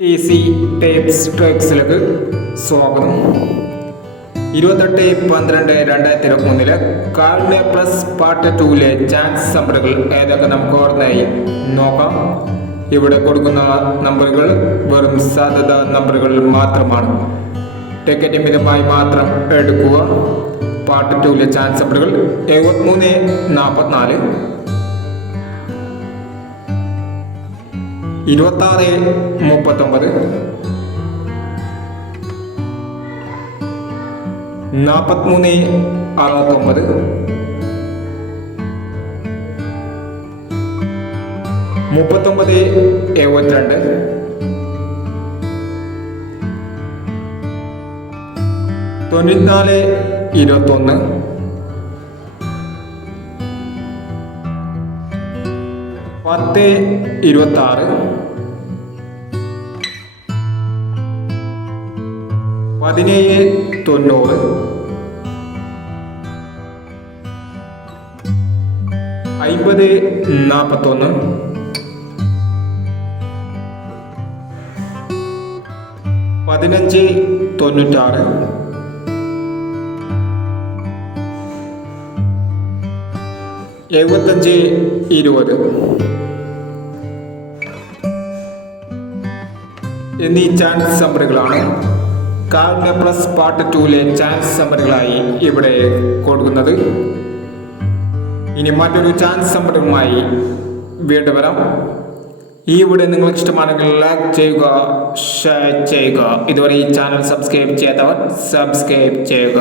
Easy tapes ട്രിക്സിലേക്ക് സ്വാഗതം. 28/12/2023 കാർഡിനെ plus part 2 chance നമ്പറുകൾ ഏതൊക്കെ നമുക്ക് ഓർമ്മയായി നോക്കാം. ഇവിടെ കൊടുക്കുന്ന നമ്പറുകൾ വെറും സാധ്യത നമ്പറുകൾ മാത്രമാണ്. ടിക്കറ്റ് മിതമായി മാത്രം എടുക്കുക. പാർട്ട് 2 ചാൻസ് നമ്പറുകൾ 73, 44, 26, 39, 43, 69, 39, 72, 94, 21, 10, 26, 17, 90, 50, 41, 15, 96, 75, 20 എന്നീ ചാൻസ് നമ്പറുകളാണ് കാർഡിനെ പ്ലസ് പാർട്ട് 2 ചാൻസ് നമ്പറുകളായി ഇവിടെ കൊടുക്കുന്നത്. ഇനി മറ്റൊരു ചാൻസ് നമ്പറുമായി വീണ്ടും വരാം. ഈ വീഡിയോ നിങ്ങൾക്ക് ഇഷ്ടമാണെങ്കിൽ ലൈക്ക് ചെയ്യുക, ഷെയർ ചെയ്യുക. ഇതുവരെ ഈ ചാനൽ സബ്സ്ക്രൈബ് ചെയ്യാത്തവർ സബ്സ്ക്രൈബ് ചെയ്യുക.